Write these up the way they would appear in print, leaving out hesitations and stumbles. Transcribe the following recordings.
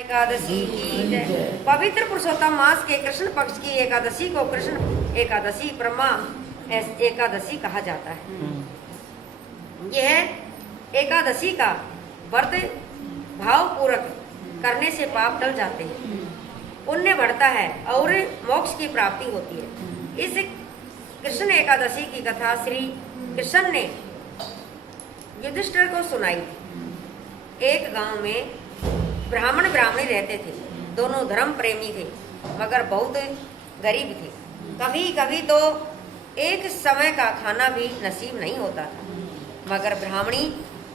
एकादशी की जय। पवित्र पुरुषोत्तम मास के कृष्ण पक्ष की एकादशी को कृष्ण एकादशी ब्रह्मा एकादशी कहा जाता है। यह एकादशी का व्रत भाव पूर्वक करने से पाप टल जाते हैं, पुण्य बढ़ता है और मोक्ष की प्राप्ति होती है। इस कृष्ण एकादशी की कथा श्री कृष्ण ने युधिष्ठिर को सुनाई। एक गांव में ब्राह्मण ब्राह्मणी रहते थे। दोनों धर्म प्रेमी थे मगर बहुत गरीब थे। कभी कभी तो एक समय का खाना भी नसीब नहीं होता था। मगर ब्राह्मणी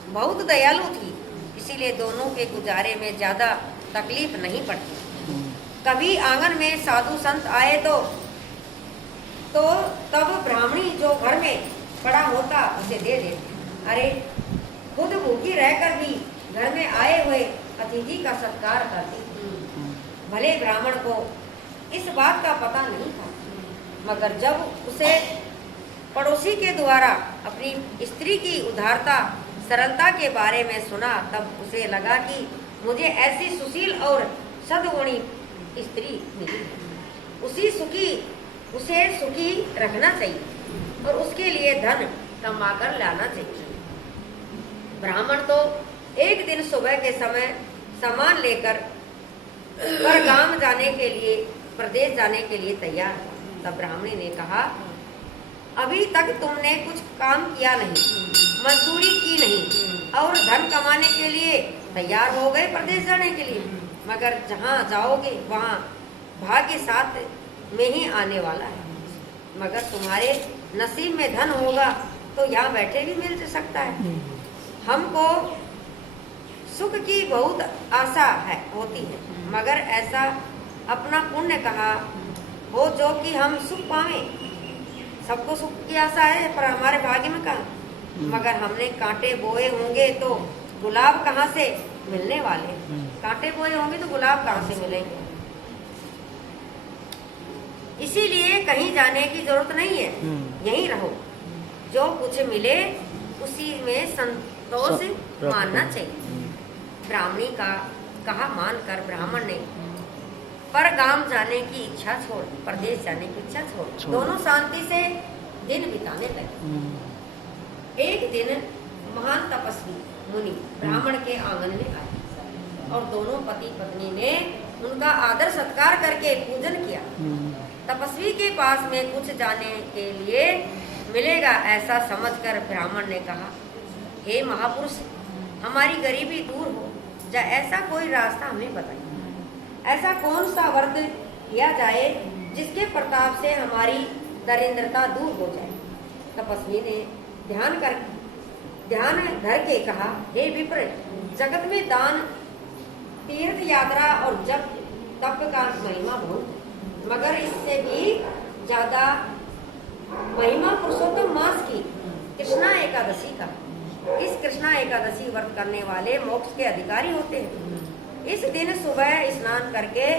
बहुत दयालु थी, इसीलिए दोनों के गुजारे में ज़्यादा तकलीफ नहीं पड़ती। कभी आंगन में साधु संत आए तो तब ब्राह्मणी जो घर में पड़ा होता उसे दे देती। अरे खुद भूखी रहकर भी घर में आए हुए अतिथि का सत्कार करती। भले ब्राह्मण को इस बात का पता नहीं था, मगर जब उसे पड़ोसी के द्वारा अपनी स्त्री की उदारता सरलता के बारे में सुना, तब उसे लगा कि मुझे ऐसी सुशील और सद्गुणी स्त्री मिली। उसे सुखी रखना चाहिए और उसके लिए धन कमाकर लाना चाहिए। ब्राह्मण तो एक दिन सुबह के समय सामान लेकर परगाम जाने के लिए प्रदेश जाने के लिए तैयार था। तब ब्राह्मणी ने कहा, अभी तक तुमने कुछ काम किया नहीं, मजदूरी की नहीं और धन कमाने के लिए तैयार हो गए प्रदेश जाने के लिए। मगर जहाँ जाओगे वहाँ भाग्य साथ में ही आने वाला है। मगर तुम्हारे नसीब में धन होगा तो यहाँ बैठे भी मिल सकता है। हमको सुख की बहुत आशा होती है, मगर ऐसा अपना पुण्य कहा हो जो कि हम सुख पावें। सबको सुख की आशा है पर हमारे भाग्य में कहाँ। मगर हमने कांटे बोए होंगे तो गुलाब कहाँ से मिलने वाले। कांटे बोए होंगे तो गुलाब कहाँ से मिलेंगे। इसीलिए कहीं जाने की जरूरत नहीं है, यहीं रहो। जो कुछ मिले उसी में संतोष मानना चाहिए। ब्राह्मणी का कहा मानकर ब्राह्मण ने परगाम जाने की इच्छा छोड़ दी, प्रदेश जाने की इच्छा छोड़ दी। दोनों शांति से दिन बिताने लगे। एक दिन महान तपस्वी मुनि ब्राह्मण के आंगन में आए और दोनों पति पत्नी ने उनका आदर सत्कार करके पूजन किया। तपस्वी के पास में कुछ जाने के लिए मिलेगा ऐसा समझकर ब्राह्मण ने कहा, हे महापुरुष, हमारी गरीबी दूर हो या ऐसा कोई रास्ता हमें बताइए। ऐसा कौन सा व्रत किया जाए जिसके प्रताप से हमारी दरिद्रता दूर हो जाए। तपस्वी ने ध्यान धर के कहा, हे विप्र, जगत में दान, तीर्थ यात्रा और जप तप का महिमा बहुत है, मगर इससे भी ज्यादा महिमा पुरुषोत्तम मास की कृष्णा एकादशी का। इस कृष्णा एकादशी व्रत करने वाले मोक्ष के अधिकारी होते हैं। इस दिन सुबह स्नान करके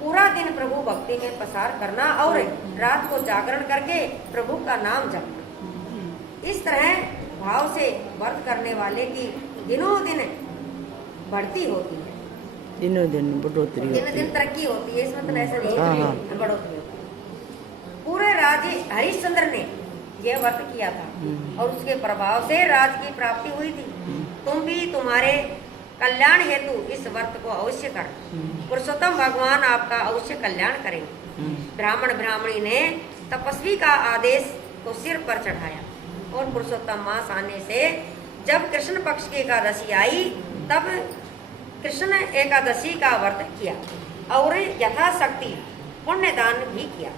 पूरा दिन प्रभु भक्ति में पसार करना और रात को जागरण करके प्रभु का नाम जपना। इस तरह भाव से व्रत करने वाले की दिनों दिन बढ़ती होती है, दिनों दिन बढ़ोतरी, दिन दिन तरक्की होती है। इस मतलब ऐसा नहीं बढ़ोतरी होती है। पूरे राज्य हरिश्चंद्र ने यह व्रत किया था और उसके प्रभाव से राज की प्राप्ति हुई थी। तुम भी तुम्हारे कल्याण हेतु इस व्रत को अवश्य कर। पुरुषोत्तम भगवान आपका अवश्य कल्याण करेंगे। ब्राह्मण ब्राह्मणी ने तपस्वी का आदेश को सिर पर चढ़ाया और पुरुषोत्तम मास आने से जब कृष्ण पक्ष की एकादशी आई तब कृष्ण एकादशी का व्रत किया और यथाशक्ति पुण्यदान भी किया।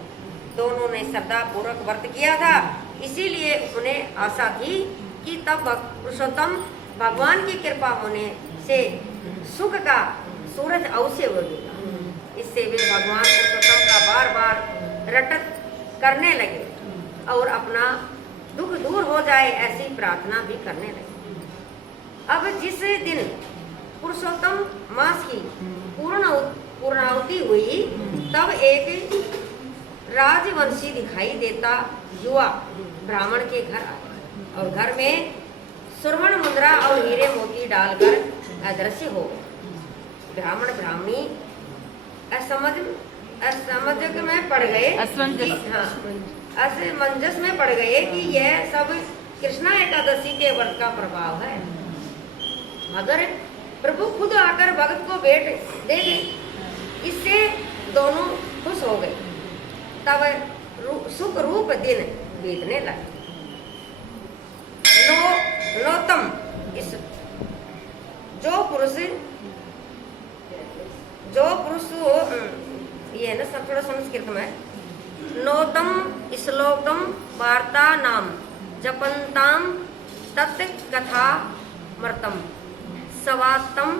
दोनों ने श्रद्धा पूर्वक व्रत किया था, इसीलिए उन्हें आशा थी कि तब पुरुषोत्तम भगवान की कृपा होने से सुख का सूरज अवश्य उगेगा। इससे वे भगवान पुरुषोत्तम का बार बार रटत करने लगे और अपना दुख दूर हो जाए ऐसी प्रार्थना भी करने लगे। अब जिस दिन पुरुषोत्तम मास की पूर्णाहुति हुई तब एक राजवंशी दिखाई देता युवा ब्राह्मण के घर आया और घर में स्वर्ण मुद्रा और हीरे मोती डालकर अदृश्य हो गए। ब्राह्मण ब्राह्मणी असमंजस में पड़ गए असमंजस में पड़ गए कि यह सब कृष्णा एकादशी के व्रत का प्रभाव है। मगर प्रभु खुद आकर भक्त को भेंट दे गए, इससे दोनों खुश हो गए। तब सुख रूप दिन बीतने लगे। नौतम इस जो पुरुष हो, ये ना सब थोड़ा संस्कृत में, नौतम श्लोकम वार्ता नाम जपंताम तत् कथा मर्तम सवातम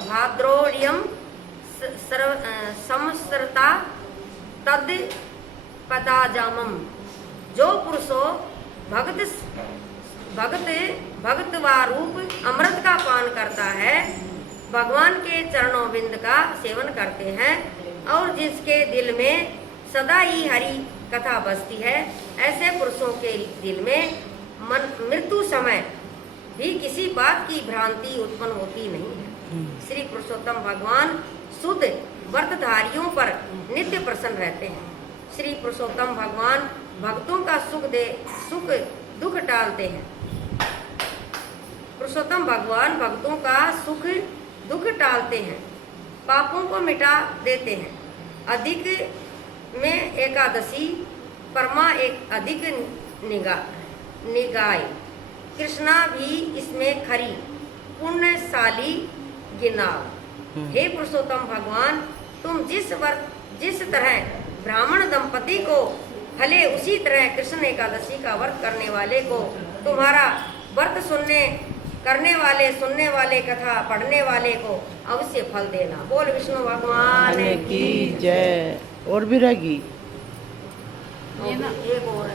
भाद्रोड्यम संसरता तद पदाजामम। जो पुरुषो भगतवारूप अमृत का पान करता है, भगवान के चरणों बिंद का सेवन करते हैं और जिसके दिल में सदा ही हरि कथा बसती है, ऐसे पुरुषों के दिल में मृत्यु समय भी किसी बात की भ्रांति उत्पन्न होती नहीं है। श्री पुरुषोत्तम भगवान शुद्ध व्रतधारियों पर नित्य प्रसन्न रहते हैं। श्री पुरुषोत्तम भगवान भक्तों का सुख दुख टालते हैं। पुरुषोत्तम भगवान भक्तों का सुख दुख टालते हैं, पापों को मिटा देते हैं। अधिक में एकादशी परमा एक अधिक निगाय कृष्णा भी इसमें खरी पुण्यशाली गिनाव। हे पुरुषोत्तम भगवान, तुम जिस तरह ब्राह्मण दंपति को फले, उसी तरह कृष्ण एकादशी का व्रत करने वाले को तुम्हारा व्रत सुनने वाले कथा पढ़ने वाले को अवश्य फल देना। बोल विष्णु भगवान की जय। और भी रहेगी एक और